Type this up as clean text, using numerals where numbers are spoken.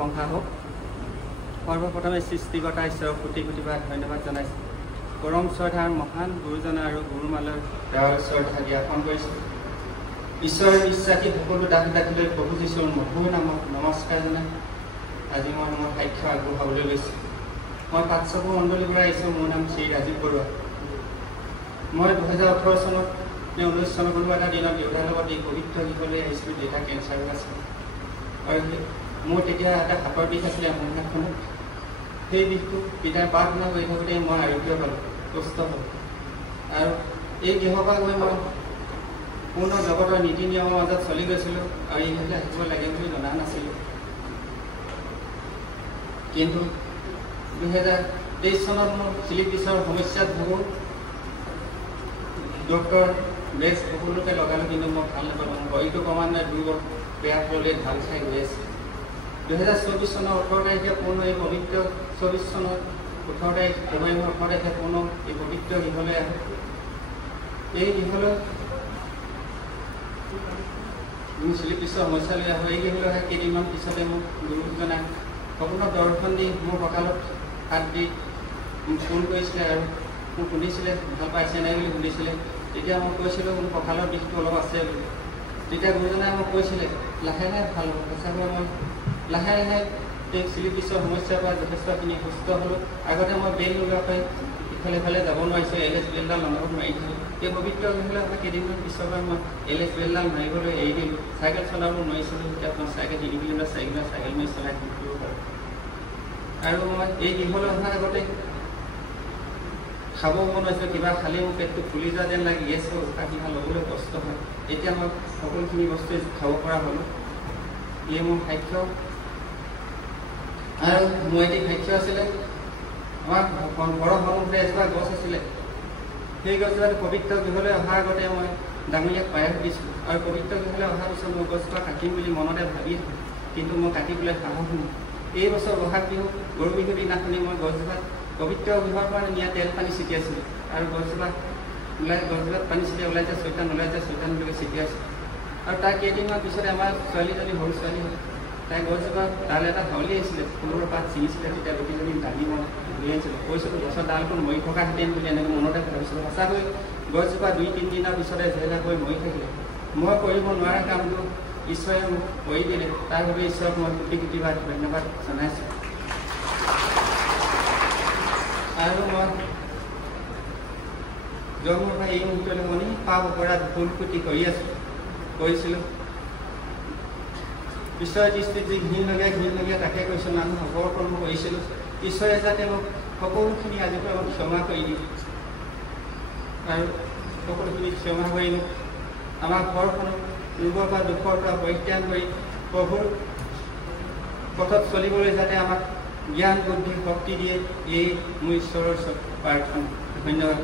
সংখ্যা হোক সৰ্বপ্ৰথমে সৃষ্টিকৰ্তা ঈশ্বৰক কোটি কোটিবাৰ ধন্যবাদ জনাইছোঁ। পৰম শ্ৰদ্ধাৰ মহান গুৰুজন আৰু গুৰুমালৰ তেওঁৰ শ্ৰদ্ধা জ্ঞাপন কৰিছোঁ। ঈশ্বৰৰ বিশ্বাসী সকলো দাস দাসীলৈ প্ৰভু যীশুৰ মধুৰ নামত নমস্কাৰ জনাই আজি মই মোৰ সাক্ষ্য আগবঢ়াবলৈ লৈছোঁ। মই পাঠচকু মণ্ডলীৰ পৰা আহিছোঁ। মোৰ নাম শ্ৰী ৰাজীৱ বৰুৱা। মই 2018 চনত 19 চনৰ কোনো এটা দিনত দেউতাৰ লগত এই পবিত্ৰ গৃহলৈ আহিছিলোঁ। দেউতা কেঞ্চাৰ আছিল আৰু মোৰ তেতিয়া এটা হাতৰ বিষ আছিলে মোৰ হাতখনত। সেই বিষটো পিতাই প্ৰাৰ্থনা কৰি থাকোঁতে মই আৰোগ্য পালোঁ, সুস্থ হ'ল। আৰু এই গৃহৰ পৰা গৈ মই পূৰ্ণ জগতৰ নীতি নিয়মৰ মাজত চলি গৈছিলোঁ আৰু এইভাগে আহিব লাগে বুলি জনা নাছিলোঁ। কিন্তু 2023 চনত মোৰ চিলিপ ডিছৰ সমস্যাত ভোগোঁ। ডক্টৰ বেষ্ট সকলোকে লগালোঁ, কিন্তু মই ভাল নাপালোঁ। মোৰ শৰীৰটো ক্ৰমান্বয়ে দুৰ্বল বেয়া ফললৈ ঢাল খাই গৈ আছে। 2024 চনৰ 18 তাৰিখে পূৰ্ণ এই পবিত্ৰ 24 চনৰ 18 তাৰিখ ফেব্ৰুৱাৰী 18 তাৰিখে পূৰ্ণ এই পবিত্ৰ গৃহলৈ আহে। এই গৃহলৈ মোৰ চিলিপ ডিছৰ সমস্যা লৈ আহোঁ। এই গৃহলৈ অহা কেইদিনমান পিছতে মোক গুৰুজনাই সম্পূৰ্ণ দৰ্শন দি মোৰ কঁকালত হাত দি মোক ফোন কৰিছিলে আৰু মোক সুধিছিলে ভাল পাইছে নাই বুলি সুধিছিলে। তেতিয়া মই কৈছিলোঁ মোৰ কঁকালৰ বিষটো অলপ আছে বুলি। তেতিয়া গুৰুজনাই মোক কৈছিলে লাহে লাহে ভাল হ'ব। সঁচাকৈ মই লাহে লাহে এই চিলিপ ডিছৰ সমস্যাৰ পৰা যথেষ্টখিনি সুস্থ হ'লোঁ। আগতে মই বেল নোলোৱাকৈ ইফালে ইফালে যাব নোৱাৰিছোঁ। LS বেলডাল লগত মাৰি দিলোঁ। এই পবিত্ৰ গৃহলৈ অহা কেইদিনমান পিছৰ পৰা মই LS বেলডাল মাৰিবলৈ এৰি দিলোঁ। চাইকেল চলাব নোৱাৰিছিলোঁ। এতিয়া মই চাইকেল 3 কিলোমিটাৰ 4 কিলোমিটাৰ চাইকেল মাৰি চলাই থাকিব পাৰোঁ। আৰু মই এই গৃহলৈ অহাৰ আগতে খাব মন হৈছিল, কিবা খালেই মোৰ পেটটো ফুলি যোৱা যেন লাগে, গেছ উশাহ নিশাহ ল'বলৈ কষ্ট হয়। এতিয়া মই সকলোখিনি বস্তু খাব পৰা হ'লোঁ। এই মোৰ সাক্ষ্য। আৰু মোৰ এটি সাক্ষ্য আছিলে, আমাৰ ঘৰৰ সন্মুখতে এজোপা গছ আছিলে। সেই গছজোপাটো পবিত্ৰ গৃহলৈ অহাৰ আগতে মই ডাঙৰীয়াক পায়স দিছিলোঁ আৰু পবিত্ৰ গৃহলৈ অহাৰ পিছত মই গছজোপা কাটিম বুলি মনতে ভাবি থাকোঁ, কিন্তু মই কাটিবলৈ সাহস নহয়। এই বছৰ বহাগ বিহু গৰু বিহুৰ দিনাখনি মই গছজোপাত পবিত্ৰ গৃহৰ পৰা নিয়া তেল পানী ছিটিয়াইছিলোঁ আৰু গছজোপাত পানী ছিটিয়াই ওলাই যায় চৈতানলৈকে ছিটিয়াইছিলোঁ। আৰু তাৰ কেইদিনমান পিছতে আমাৰ ছোৱালীজনী সৰু ছোৱালী হ'ল। তাই গছজোপা ডাল এটা হাউলি আহিছিলে, ফুলৰ পাত ছিঙিছিলে। তেতিয়া গোটেইজনী দাঙি মই উলিয়াইছিলোঁ। কৈছিলোঁ গছৰ ডালখন মৰি থকা হেঁতেন বুলি এনেকৈ মনতে ভাবিছিলোঁ। সঁচাকৈ গছজোপা 2-3 দিনৰ পিছতে জেহেলাকৈ মৰি থাকিলে। মই কৰিব নোৱাৰা কামটো ঈশ্বৰে মোক কৰি দিলে। তাৰ বাবে ঈশ্বৰক মই কোটি কোটিবাৰ ধন্যবাদ জনাইছোঁ। আৰু মই জন্মৰ পৰা এই মুহূৰ্তলৈ মনি পাপ অপৰাধ ভুল ক্ষতি কৰিছিলোঁ। ঈশ্বৰৰ দৃষ্টিত যি ঘিনলগীয়া তাকে কৈছোঁ। মানুহ অপকৰ্ম কৰিছিলোঁ। ঈশ্বৰে যাতে মোক সকলোখিনি আজিৰ পৰা মোক ক্ষমা কৰি দিয়ে আৰু সকলোখিনি ক্ষমা কৰি মোক আমাৰ ঘৰখনক ৰোগৰ পৰা দুখৰ পৰা পৰিত্ৰাণ কৰি প্ৰভুৰ পথত চলিবলৈ যাতে আমাক জ্ঞান বুদ্ধি শক্তি দিয়ে, এই মোৰ ঈশ্বৰৰ ওচৰত প্ৰাৰ্থনা। ধন্যবাদ।